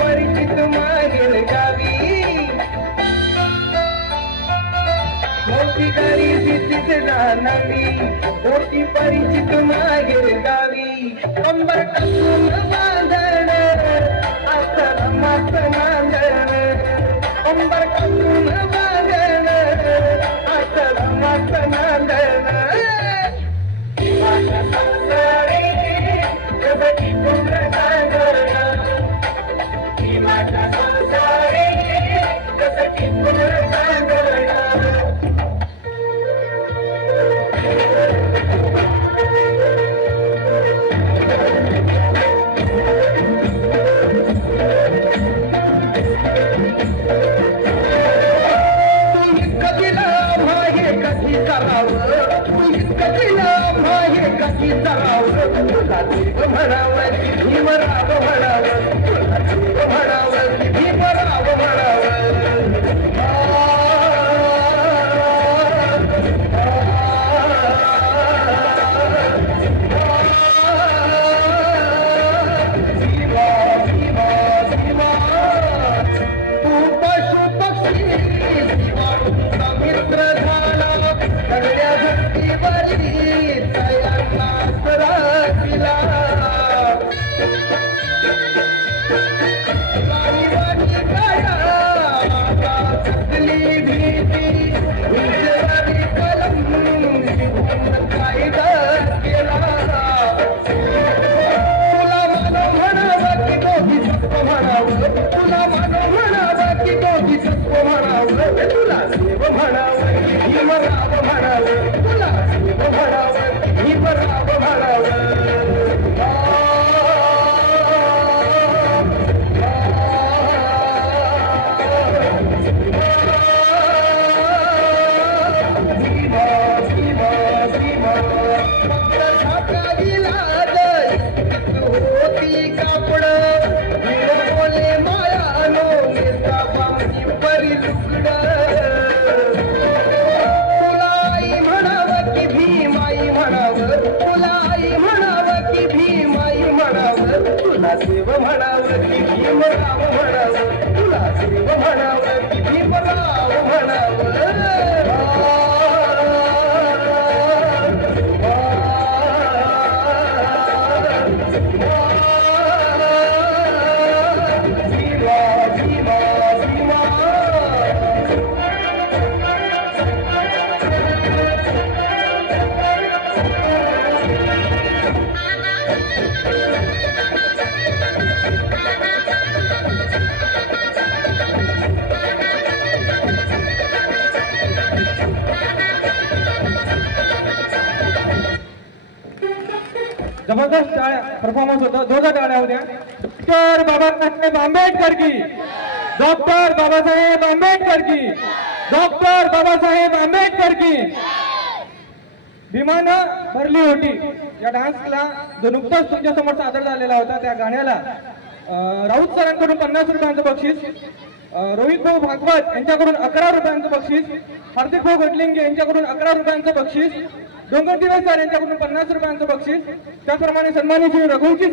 परिचित मागेल गावी मोठी गरीबीच नवी मोठी परिचित मागेल गावी अंबर टाकून बांधण आसर मस्त नांदण अंबर टाकून बांधण आसर मस्त नांदण जबरदस्त परफॉर्मन्स होता. दोघं टाळ्या होत्या. डॉक्टर बाबासाहेब आंबेडकर की, डॉक्टर बाबासाहेब आंबेडकर की, डॉक्टर बाबासाहेब आंबेडकर की. विमानं भरली होती. या डान्सला जो नुकताच तुमच्या समोर सादर झालेला होता त्या गाण्याला राऊत सरांकडून 50 रुपयांचं बक्षीस, रोहित भाऊ भागवत यांच्याकडून 11 रुपयांचं बक्षीस, हार्दिक भाऊ गटलिंगे यांच्याकडून 11 रुपयांचं बक्षीस, डोंगर दिवस सर यांच्याकडून 50 रुपयांचं बक्षीस, त्याप्रमाणे सन्मानित श्री रघुवंशी